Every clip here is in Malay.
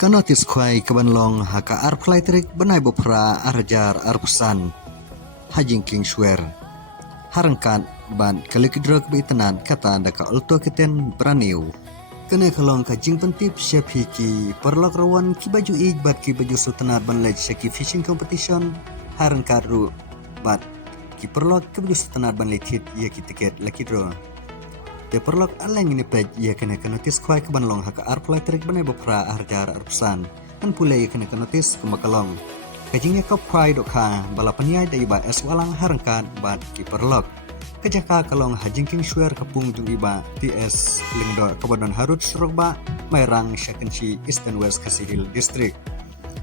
Kanotis kwai kabanlong haka arpleitrik benai bopra arjar arpusan hajing king swear harangkan ban kalikidrok beitenan kata daka ulto keten braniu kene kalong ka jing pentip chef hiki perlok rawan ki baju bat ki baju sutenar ban lej shaki fishing competition harangkan ru bat ki perlok ki baju sutenar ban lejit ya ki tiket lakidro de perlok aleng ini pej ia kena notis kwai ke banlong haka arpleitrik benai bopra arjar arpusan dan pula ia kena notis ke makalong kajingnya kau kwai dokha balapaniai dai ba es walang harangkan bat ki perlok kejaka kalong hajing king swear kapung jung iba ts lingdo kabadon harut surogba mairang shakenchi eastern west kasihil district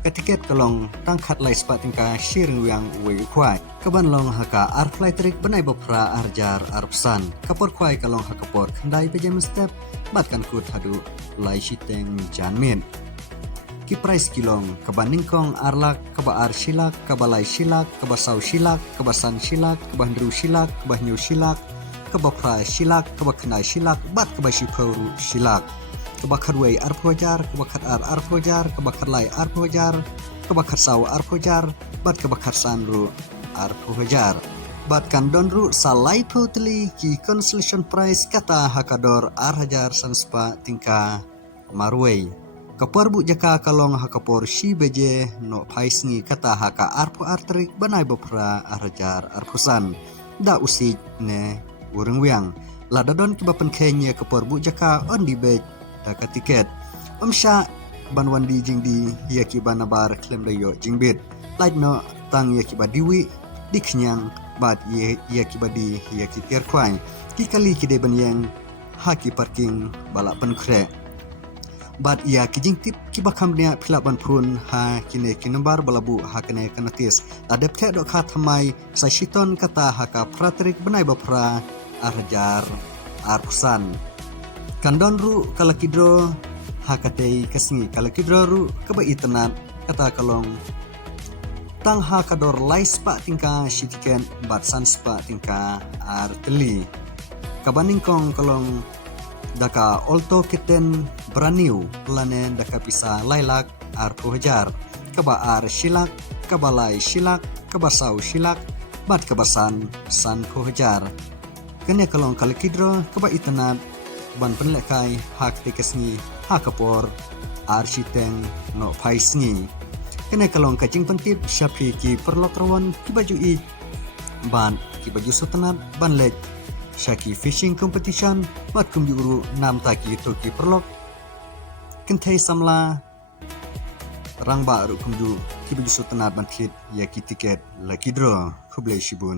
ketiket kalong tangkat lai spa tingka shiring wiang wei kwai kabanlong haka arpleitrik benai bopra arjar arpsan kapor kwai kalong hakapor khandai pejam step batkan kut hadu lai shiteng janmin ki price kilong kabaningkong arlak kabaar silak kabalai silak kabasau silak kabasan silak kabandru silak kabahnyu silak kabapra silak kabakhnai silak bat kabashipauru silak kabakar wei arpojar kabakar arpojar kabakar lai arpojar kabakar saw arpojar bat kabakar sanru arpojar bat kan donru salai totally ki consolation prize kata hakador arhajar sanspa tingka marwei kaparbu jaka kalong hakapor shi beje no paisngi kata haka arpo artrik banai bopra arhajar arpusan da usik ne urang wiang ladadon kibapen kenya kaparbu jaka on di bej ka tiket omsha banwan di jingdi yaki banabar klem dayo jingbit light no tang yaki badiwi diknyang bat yaki badi yaki terkwai ki kali kide banyang haki parking balak penkre bat ya kijing tip ki bakam nia philap ban prun ha kine kinombar balabu ha kene kanatis adep the dok khat hamai sa shiton kata haka pratrik benai bapra arjar arpusan kandon ru kalakidro hakatei kasni kalakidro ru kebaitenan kata kalong tang hakador lai spa tingka shitiken bat san spa tingka arteli kabaningkong kalong daka olto kiten braniu lane daka pisa lailak arpo hajar kabaar silak kabalai silak kabasau silak bat kabasan san ko hajar kene kalong kalakidro kebaitenan ban penlekai hak tekesni hakapor arshiteng no paisni kene kalong kacing pentip syapi ki perlok rawan ki baju i ban ki baju sutenat ban lek syaki fishing competition bat kumjuru nam taki to ki perlok kentai samla rang ba ru kumju ki baju sutenat ban thit ya ki tiket laki draw khublei shibun